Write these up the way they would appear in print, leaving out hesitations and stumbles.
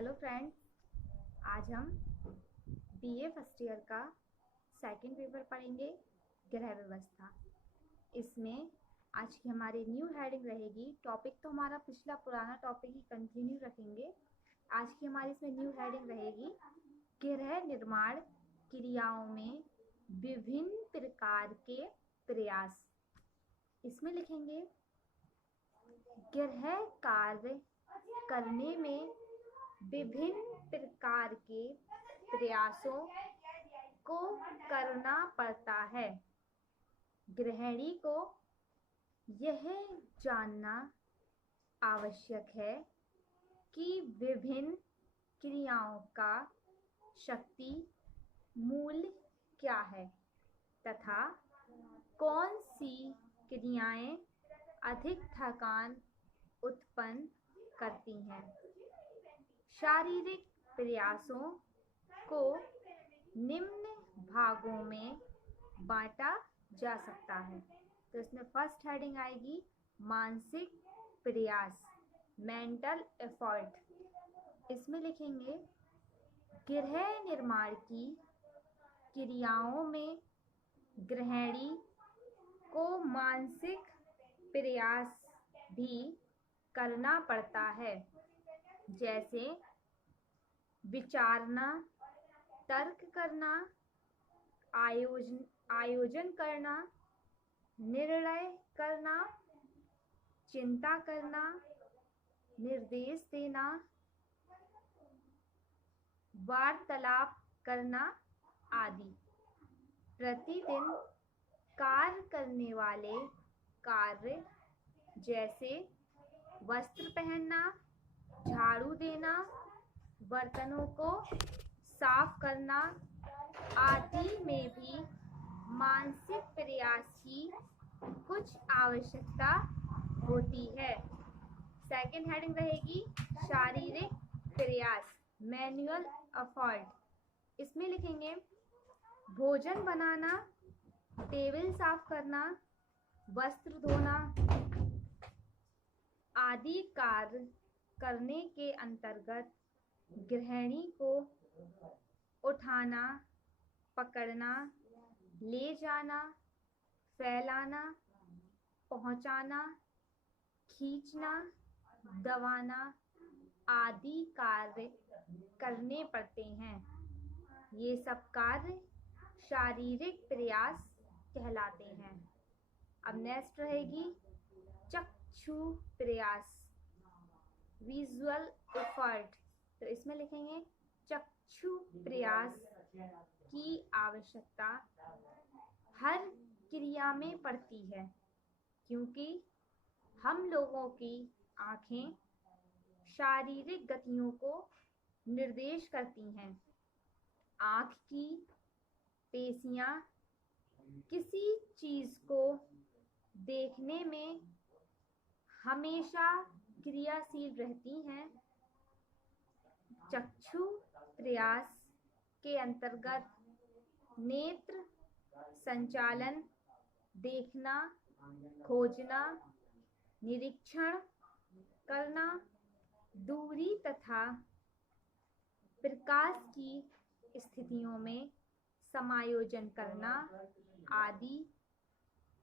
Hello friends, आज हम BA first year का सेकंड पेपर पढ़ेंगे, गृह व्यवस्था। इसमें आज की हमारी न्यू हेडिंग रहेगी। टॉपिक तो हमारा पिछला पुराना टॉपिक ही कंटिन्यू रखेंगे। आज की हमारी इसमें न्यू हेडिंग रहेगी गृह निर्माण क्रियाओं में विभिन्न प्रकार के प्रयास। इसमें लिखेंगे गृह कार्य करने में विभिन्न प्रकार के प्रयासों को करना पड़ता है। गृहिणी को यह जानना आवश्यक है कि विभिन्न क्रियाओं का शक्ति मूल्य क्या है तथा कौन सी क्रियाएं अधिक थकान उत्पन्न करती हैं। शारीरिक प्रयासों को निम्न भागों में बांटा जा सकता है। तो इसमें फर्स्ट हेडिंग आएगी मानसिक प्रयास, मेंटल एफर्ट। इसमें लिखेंगे गृह निर्माण की क्रियाओं में गृहिणी को मानसिक प्रयास भी करना पड़ता है, जैसे विचारना, तर्क करना, आयोजन करना, निर्णय करना, चिंता करना, निर्देश देना, वार्तालाप करना आदि। प्रतिदिन कार्य करने वाले कार्य जैसे वस्त्र पहनना, झाड़ू देना, बर्तनों को साफ करना आदि में भी मानसिक प्रयास की कुछ आवश्यकता होती है। सेकंड हेडिंग रहेगी शारीरिक प्रयास, मैनुअल एफर्ट। इसमें लिखेंगे भोजन बनाना, टेबल साफ करना, वस्त्र धोना आदि कार्य करने के अंतर्गत गृहिणी को उठाना, पकड़ना, ले जाना, फैलाना, पहुंचाना, खींचना, दबाना आदि कार्य करने पड़ते हैं। ये सब कार्य शारीरिक प्रयास कहलाते हैं। अब नेक्स्ट रहेगी चक्षु प्रयास, विजुअल एफर्ट। तो इसमें लिखेंगे चक्षु प्रयास की आवश्यकता हर क्रिया में पड़ती है, क्योंकि हम लोगों की आंखें शारीरिक गतियों को निर्देश करती हैं। आंख की पेशियां किसी चीज को देखने में हमेशा क्रियाशील रहती हैं। चक्षु प्रयास के अंतर्गत नेत्र संचालन, देखना, खोजना, निरीक्षण करना, दूरी तथा प्रकाश की स्थितियों में समायोजन करना आदि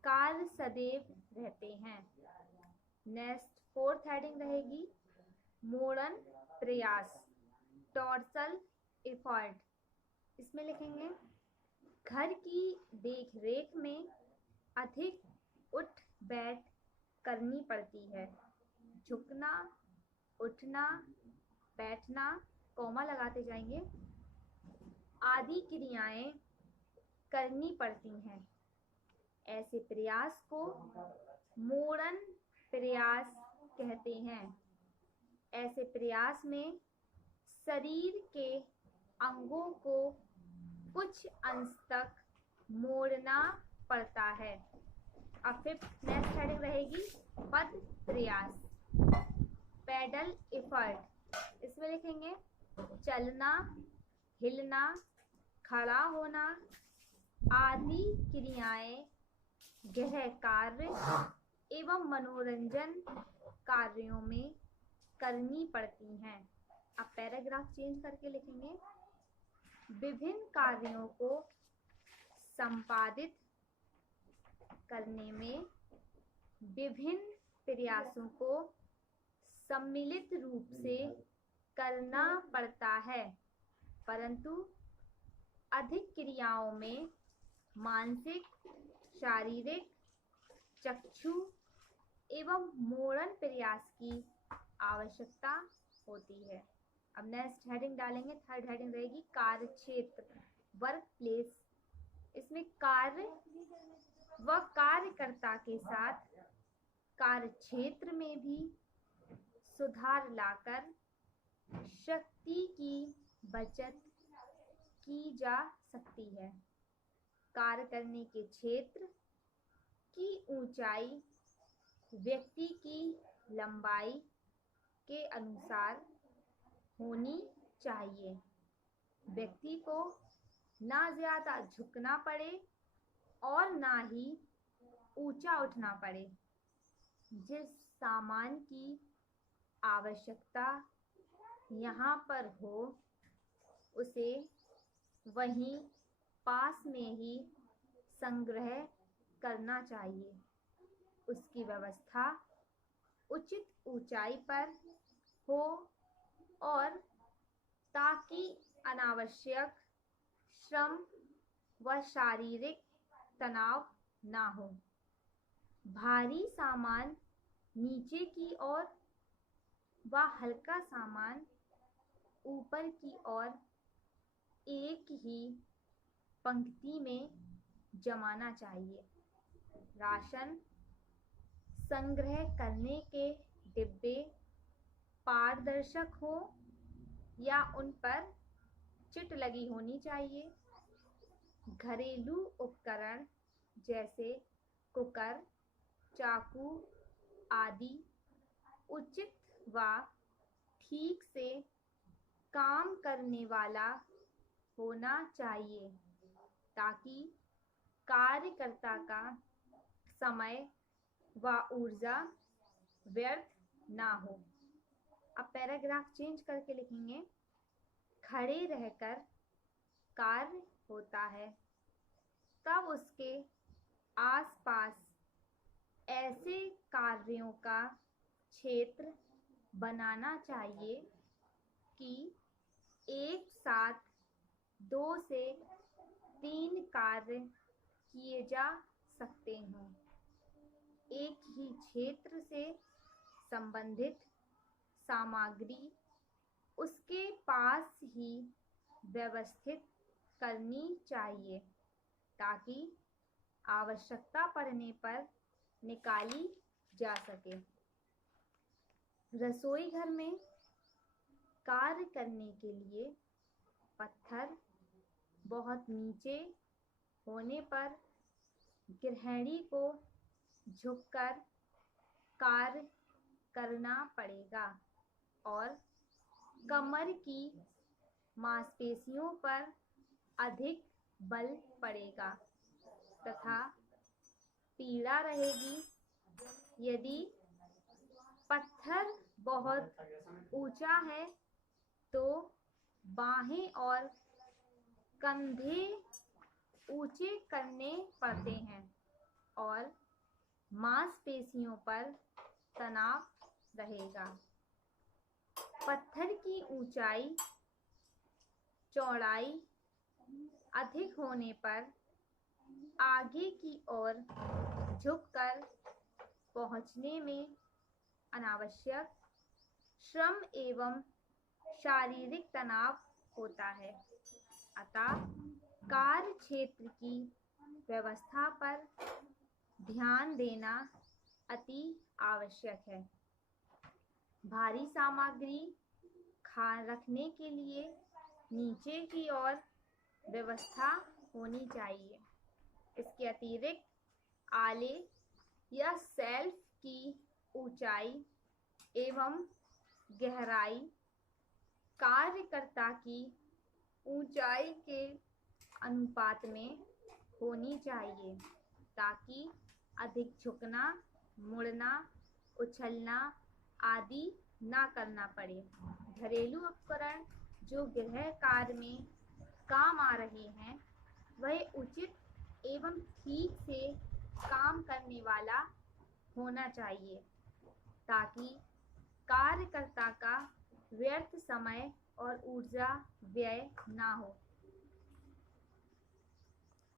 कार्य सदैव रहते हैं। नेक्स्ट फोर्थ हेडिंग रहेगी मोड़न प्रयास, टॉर्सल एफर्ट। इसमें लिखेंगे घर की देख रेख में अधिक उठ बैठ करनी पड़ती है। झुकना, उठना, बैठना, कॉमा लगाते जाएंगे, आदि क्रियाएं करनी पड़ती हैं। ऐसे प्रयास को मोड़न प्रयास कहते हैं। ऐसे प्रयास में शरीर के अंगों को कुछ अंश तक मोड़ना पड़ता है। अब फिर नेक्स्ट हेडिंग रहेगी पद प्रयास, पैडल एफर्ट। इसमें लिखेंगे चलना, हिलना, खड़ा होना आदि क्रियाएं गृह कार्य एवं मनोरंजन कार्यों में करनी पड़ती हैं। अब पैराग्राफ चेंज करके लिखेंगे, विभिन्न कार्यों को संपादित करने में विभिन्न प्रयासों को सम्मिलित रूप से करना पड़ता है, परंतु अधिक क्रियाओं में मानसिक, शारीरिक, चक्षु एवं मोड़न प्रयास की आवश्यकता होती है। अब नेक्स्ट हेडिंग डालेंगे, थर्ड हेडिंग रहेगी कार्य क्षेत्र, वर्क प्लेस। इसमें कार्य व कार्यकर्ता के साथ कार्य क्षेत्र में भी सुधार लाकर शक्ति की बचत की जा सकती है। कार्य करने के क्षेत्र की ऊंचाई व्यक्ति की लंबाई के अनुसार होनी चाहिए। व्यक्ति को ना ज़्यादा झुकना पड़े और ना ही ऊंचा उठना पड़े। जिस सामान की आवश्यकता यहाँ पर हो उसे वहीं पास में ही संग्रह करना चाहिए। उसकी व्यवस्था उचित ऊंचाई पर हो और ताकि अनावश्यक श्रम व शारीरिक तनाव ना हो। भारी सामान नीचे की ओर व हल्का सामान ऊपर की ओर एक ही पंक्ति में जमाना चाहिए। राशन संग्रह करने के डिब्बे पारदर्शक हो या उन पर चिट लगी होनी चाहिए। घरेलू उपकरण जैसे कुकर, चाकू आदि उचित व ठीक से काम करने वाला होना चाहिए ताकि कार्यकर्ता का समय व ऊर्जा व्यर्थ ना हो। अब पैराग्राफ चेंज करके लिखेंगे, खड़े रहकर कार्य होता है तब उसके आसपास ऐसे कार्यों का क्षेत्र बनाना चाहिए कि एक साथ 2 से 3 कार्य किए जा सकते हों। एक ही क्षेत्र से संबंधित सामग्री उसके पास ही व्यवस्थित करनी चाहिए ताकि आवश्यकता पड़ने पर निकाली जा सके। रसोई घर में कार्य करने के लिए पत्थर बहुत नीचे होने पर गृहिणी को झुककर कार्य करना पड़ेगा और कमर की मांसपेशियों पर अधिक बल पड़ेगा तथा पीड़ा रहेगी। यदि पत्थर बहुत ऊंचा है तो बाहें और कंधे ऊंचे करने पड़ते हैं और मांसपेशियों पर तनाव रहेगा। पत्थर की ऊंचाई चौड़ाई अधिक होने पर आगे की ओर झुककर पहुंचने में अनावश्यक श्रम एवं शारीरिक तनाव होता है। अतः कार्य क्षेत्र की व्यवस्था पर ध्यान देना अति आवश्यक है। भारी सामग्री रखने के लिए नीचे की ओर व्यवस्था होनी चाहिए। इसके अतिरिक्त आले या शेल्फ की ऊंचाई एवं गहराई कार्यकर्ता की ऊंचाई के अनुपात में होनी चाहिए ताकि अधिक झुकना, मुड़ना, उछलना आदि ना करना पड़े। घरेलू उपकरण जो गृह कार्य में काम आ रहे हैं वह उचित एवं ठीक से काम करने वाला होना चाहिए ताकि कार्यकर्ता का व्यर्थ समय और ऊर्जा व्यय ना हो।